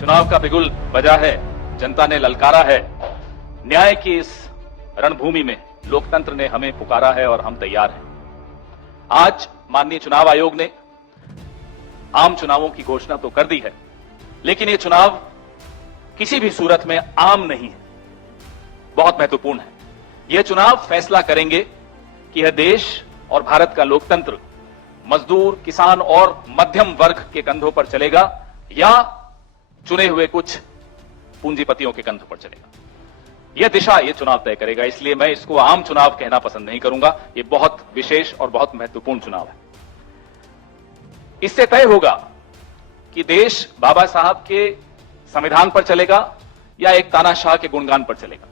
चुनाव का बिगुल बजा है, जनता ने ललकारा है। न्याय की इस रणभूमि में लोकतंत्र ने हमें पुकारा है और हम तैयार हैं। आज माननीय चुनाव आयोग ने आम चुनावों की घोषणा तो कर दी है, लेकिन ये चुनाव किसी भी सूरत में आम नहीं है, बहुत महत्वपूर्ण है। यह चुनाव फैसला करेंगे कि यह देश और भारत का लोकतंत्र मजदूर, किसान और मध्यम वर्ग के कंधों पर चलेगा या चुने हुए कुछ पूंजीपतियों के कंधों पर चलेगा। यह दिशा यह चुनाव तय करेगा। इसलिए मैं इसको आम चुनाव कहना पसंद नहीं करूंगा। यह बहुत विशेष और बहुत महत्वपूर्ण चुनाव है। इससे तय होगा कि देश बाबा साहब के संविधान पर चलेगा या एक तानाशाह के गुणगान पर चलेगा।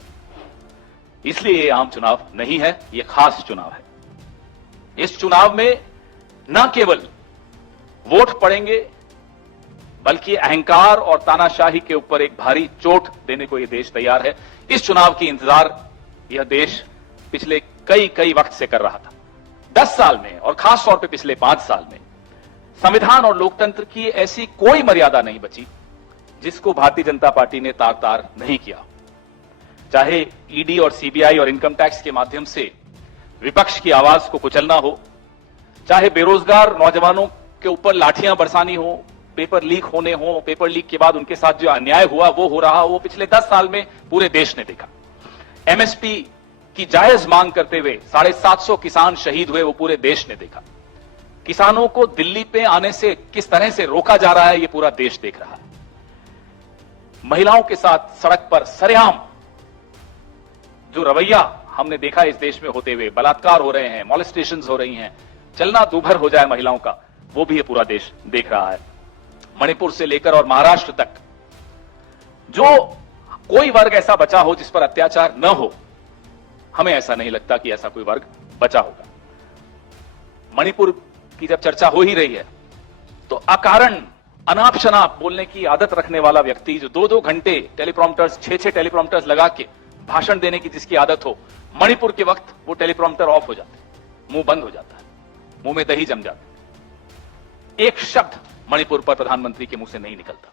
इसलिए यह आम चुनाव नहीं है, यह खास चुनाव है। इस चुनाव में न केवल वोट पड़ेंगे, बल्कि अहंकार और तानाशाही के ऊपर एक भारी चोट देने को यह देश तैयार है। इस चुनाव की इंतजार यह देश पिछले कई वक्त से कर रहा था। 10 साल में और खास तौर पे पिछले 5 साल में संविधान और लोकतंत्र की ऐसी कोई मर्यादा नहीं बची जिसको भारतीय जनता पार्टी ने तार-तार नहीं किया। चाहे ईडी और सीबीआई और इनकम टैक्स के माध्यम से विपक्ष की आवाज को कुचलना हो, चाहे बेरोजगार नौजवानों के ऊपर लाठियां बरसानी हो, पेपर लीक होने हो, पेपर लीक के बाद उनके साथ जो अन्याय हुआ वो हो रहा, वो पिछले 10 साल में पूरे देश ने देखा। एमएसपी की जायज मांग करते हुए 750 किसान शहीद हुए, वो पूरे देश ने देखा। किसानों को दिल्ली पे आने से किस तरह से रोका जा रहा है, ये पूरा देश देख रहा है। महिलाओं के साथ सड़क पर सरेआम जो रवैया हमने देखा इस देश में होते हुए, बलात्कार हो रहे हैं, मॉलेस्टेशंस हो रही हैं, चलना दूभर हो जाए महिलाओं का, वो भी ये पूरा देश देख रहा है। मणिपुर से लेकर और महाराष्ट्र तक जो कोई वर्ग ऐसा बचा हो जिस पर अत्याचार न हो, हमें ऐसा नहीं लगता कि ऐसा कोई वर्ग बचा होगा। मणिपुर की जब चर्चा हो ही रही है तो अकारण अनाप शनाप बोलने की आदत रखने वाला व्यक्ति जो 2-2 घंटे टेलीप्रॉम्प्टर्स, 6-6 टेलीप्रॉम्प्टर्स लगा के भाषण देने की जिसकी आदत हो, मणिपुर के वक्त वो टेलीप्रॉम्प्टर ऑफ हो जाते, मुंह बंद हो जाता है, मुंह में दही जम जाता है। एक शब्द मणिपुर पर प्रधानमंत्री के मुंह से नहीं निकलता।